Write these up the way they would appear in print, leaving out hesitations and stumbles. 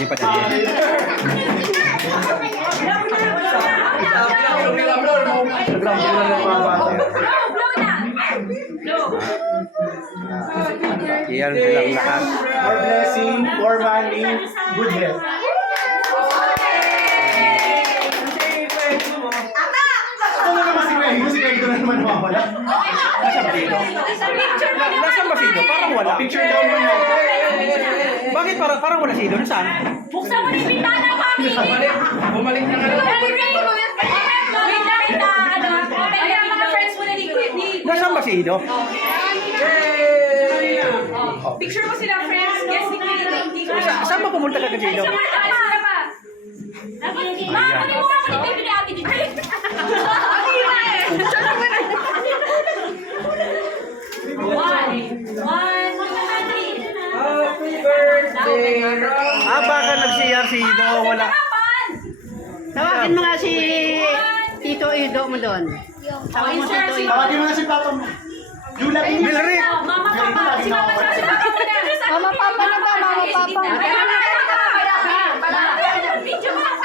Di pa dyan. Iyan silang lahat. For blessing, for money, good health. Ito na naman si Greg. Si Greg na naman mawawala. Nasaan ba sino? Nasaan ba sino? Parang wala. Picture daw mo na. Bakit parang wala sino? Nasaan? Buksan mo yung bintana, mami! Bumalik na nga lang. Wait lang kita, kaya mga friends mo na ni Nasaan ba sino? Picture mo sila, friends. Yes, ni Queen. Saan ba pumunta ka kay sino? Ma, kunin mo ako ni Baby ni Ate Dito. Happy birthday, Baka nag-CR sino? Wala. Tawagin mo nga si Tito Ido mo doon. Tawagin mo Tito Ido. Tawagin mo na si Papa mo. Yula ko. Milrick! Mama, Papa. Si Mama, si Papa mo na. Mama, Papa na daw, Mama, Papa.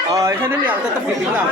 Oh, isa na lang. Tatapit lang.